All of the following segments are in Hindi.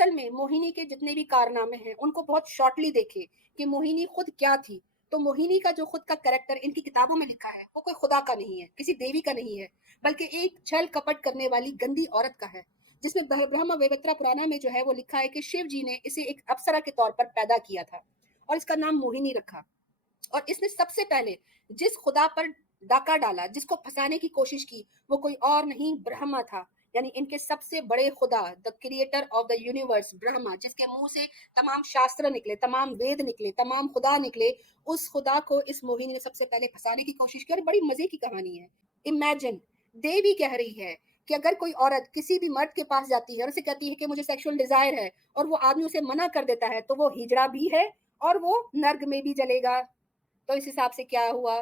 असल में मोहिनी के जितने भी कारनामे हैं उनको बहुत शॉर्टली देखे कि मोहिनी खुद क्या थी। तो मोहिनी का जो खुद का कैरेक्टर इनकी किताबों में लिखा है वो कोई खुदा का नहीं है, किसी देवी का नहीं है, बल्कि एक छल कपट करने वाली गंदी औरत का है। जिसमें ब्रह्म वैवर्त पुराना में जो है वो लिखा है कि शिव जी ने इसे एक अप्सरा के तौर पर पैदा किया था और इसका नाम मोहिनी रखा। और इसने सबसे पहले जिस खुदा पर डाका डाला, जिसको फंसाने की कोशिश की, वो कोई और नहीं ब्रह्मा था। यानी इनके सबसे बड़े खुदा, the creator of the universe Brahma, जिसके मुंह से तमाम शास्त्र निकले, तमाम वेद निकले, तमाम खुदा निकले, उस खुदा को इस मोहिनी ने सबसे पहले फंसाने की कोशिश की। और बड़ी मजे की कहानी है। इमेजिन, देवी कह रही है कि अगर कोई औरत किसी भी मर्द के पास जाती है और उसे कहती है कि मुझे सेक्सुअल डिजायर है और वो आदमी उसे मना कर देता है, तो वो हिजड़ा भी है और वो नर्क में भी जलेगा। तो इस हिसाब से क्या हुआ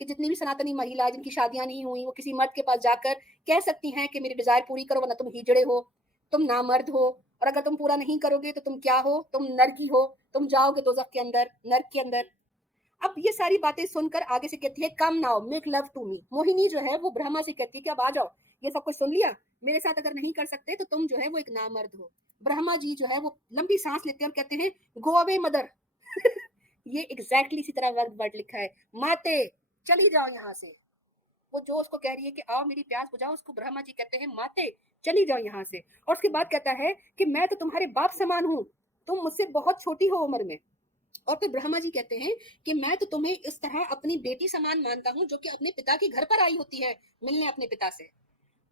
कि जितनी भी सनातनी महिला जिनकी शादियां नहीं हुई, वो किसी मर्द के पास जाकर कह सकती हैं कि मेरी डिजायर पूरी करो, वरना तुम हिजड़े हो, तुम नामर्द हो, और अगर तुम पूरा नहीं करोगे तो तुम क्या हो, तुम नरकी हो, तुम जाओगे दोजख के अंदर, नर्क के अंदर। अब ये सारी बातें सुनकर आगे से कहती है come now make love to me. Mohini जो है वो ब्रह्मा से कहती है कि अब आ जाओ, ये सब कुछ सुन लिया, मेरे साथ अगर नहीं कर सकते तो तुम जो है वो एक नामर्द हो। ब्रह्मा जी जो है वो लंबी सांस लेते हैं और कहते हैं गो अवे मदर। ये एग्जैक्टली इसी तरह वर्ड वर्ड लिखा है, माते चली जाओ यहाँ से। वो जो उसको कह रही है कि आओ मेरी प्यास बुझाओ, उसको ब्रह्मा जी कहते हैं माते चली जाओ यहाँ से। और उसके बाद कहता है कि मैं तो तुम्हारे बाप समान हूँ, तुम मुझसे बहुत छोटी हो उम्र में। और फिर ब्रह्मा जी कहते हैं कि मैं तो तुम्हें इस तरह अपनी बेटी समान मानता हूँ जो कि अपने पिता के घर पर आई होती है मिलने अपने पिता से।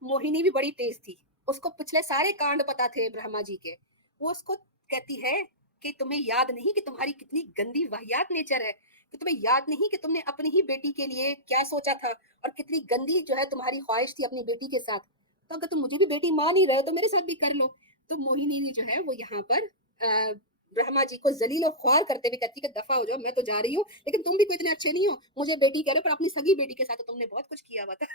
मोहिनी भी बड़ी तेज थी, उसको पिछले सारे कांड पता थे ब्रह्मा जी के। वो उसको कहती है कि तुम्हें याद नहीं कि तुम्हारी कितनी गंदी वाहियात नेचर है, कि तुम्हें याद नहीं कि तुमने अपनी ही बेटी के लिए क्या सोचा था और कितनी गंदी जो है तुम्हारी ख्वाहिश थी अपनी बेटी के साथ। तो अगर तुम मुझे भी बेटी मान ही रहे हो तो मेरे साथ भी कर लो। तो मोहिनी ने जो है वो यहाँ पर ब्रह्मा जी को जलील और ख्वार करते हुए कहती है कि दफा हो जाओ, मैं तो जा रही हूँ, लेकिन तुम भी कोई इतने अच्छे नहीं हो, मुझे बेटी कह रहे हो, पर अपनी सगी बेटी के साथ तो तुमने बहुत कुछ किया हुआ था।